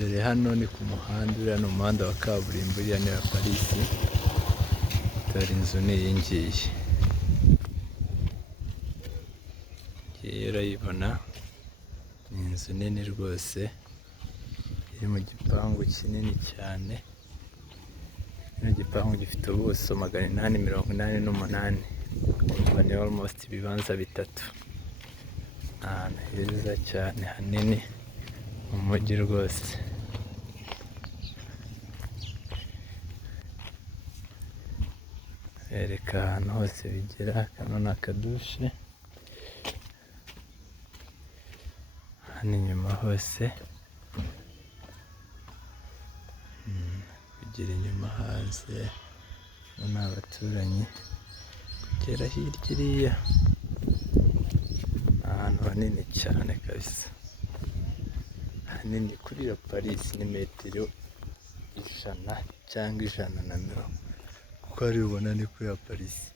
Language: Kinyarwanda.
dore hano ni ku muhanda, uriya ni umuhanda wa kaburimbo, iriya ni iya Parisi, dore inzu ni iyi ngiyi, ngiyi urayibona, ni inzu nini rwose, iri mu gipangu kinini cyane, kino gipangu gifite ubuso 888, urumva ni almost ibibanza bitatu, ahantu heza cyane hanini mu mujyi rwose. Bereka ahantu hose bigera, kano ni akadushe, hano inyuma hose kugera inyuma hanze, hano ni abaturanyi, kugera hirya iriya, ahantu hanini cyane kabisa, hanini kuri iyo Parisi ni metero 100 cyangwa 150, kuko ari ubona ni kuri iyo Parisi.